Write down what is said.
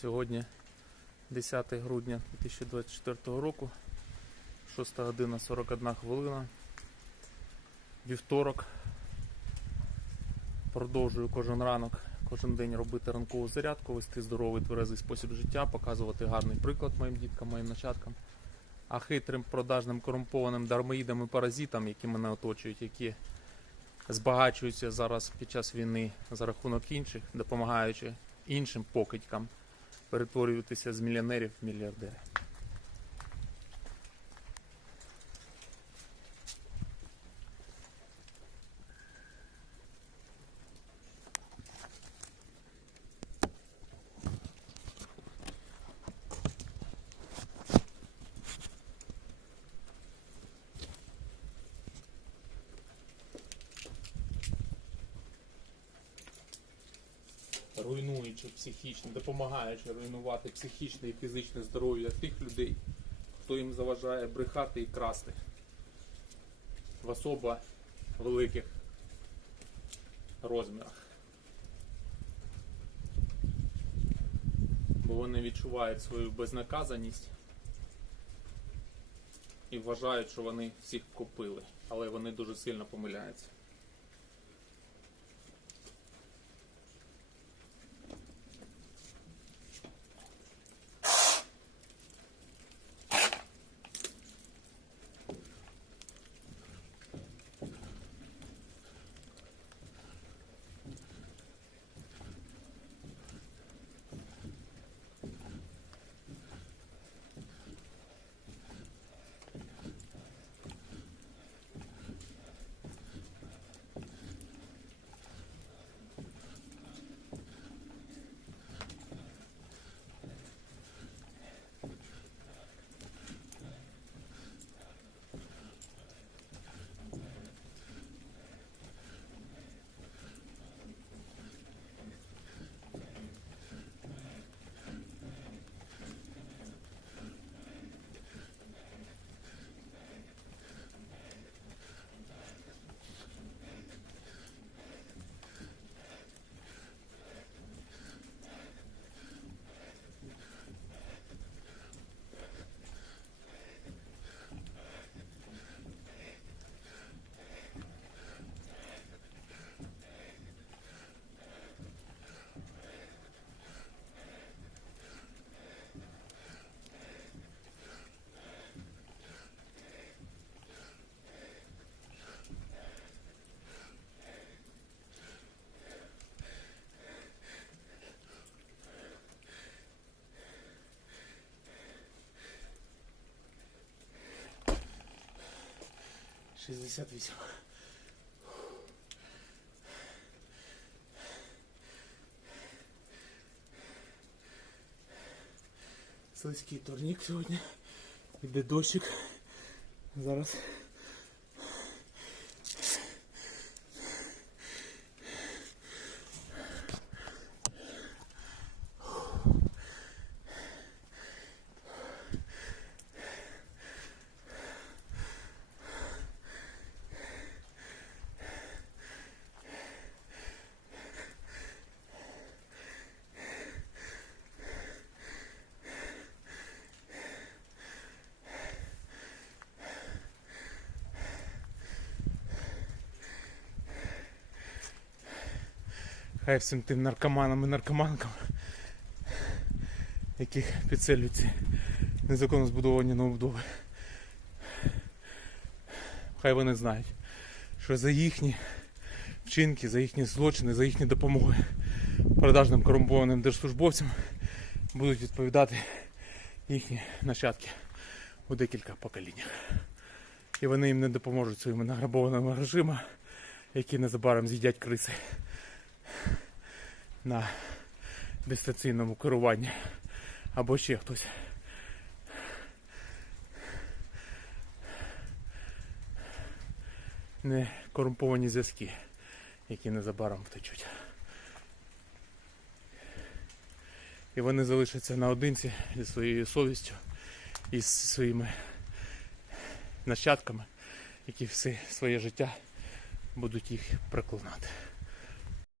Сьогодні 10 грудня 2024 року, 6 година 41 хвилина. Вівторок. Продовжую кожен ранок, кожен день робити ранкову зарядку, вести здоровий тверезий спосіб життя, показувати гарний приклад моїм діткам, моїм нащадкам. А хитрим продажним корумпованим дармоїдам і паразитам, які мене оточують, які збагачуються зараз під час війни за рахунок інших, допомагаючи іншим покидькам перетворюватися з мільйонерів в мільярдери. Руйнуючи психічне, допомагаючи руйнувати психічне і фізичне здоров'я тих людей, хто їм заважає брехати і красти в особо великих розмірах. Бо вони відчувають свою безнаказаність і вважають, що вони всіх купили, але вони дуже сильно помиляються. Шістдесят вісім. Слизький турнік сьогодні. Іде дощик. Зараз. Хай всім тим наркоманам і наркоманкам, яких підселюють ці незаконно збудовані новобудови. Хай вони знають, що за їхні вчинки, за їхні злочини, за їхні допомоги продажним корумпованим держслужбовцям будуть відповідати їхні нащадки у декілька поколіннях. І вони їм не допоможуть своїми награбованими грошима, які незабаром з'їдять криси на дистанційному керуванні або ще хтось. Не корумповані зв'язки, які незабаром втечуть. І вони залишаться наодинці зі своєю совістю і з своїми нащадками, які все своє життя будуть їх проклинати.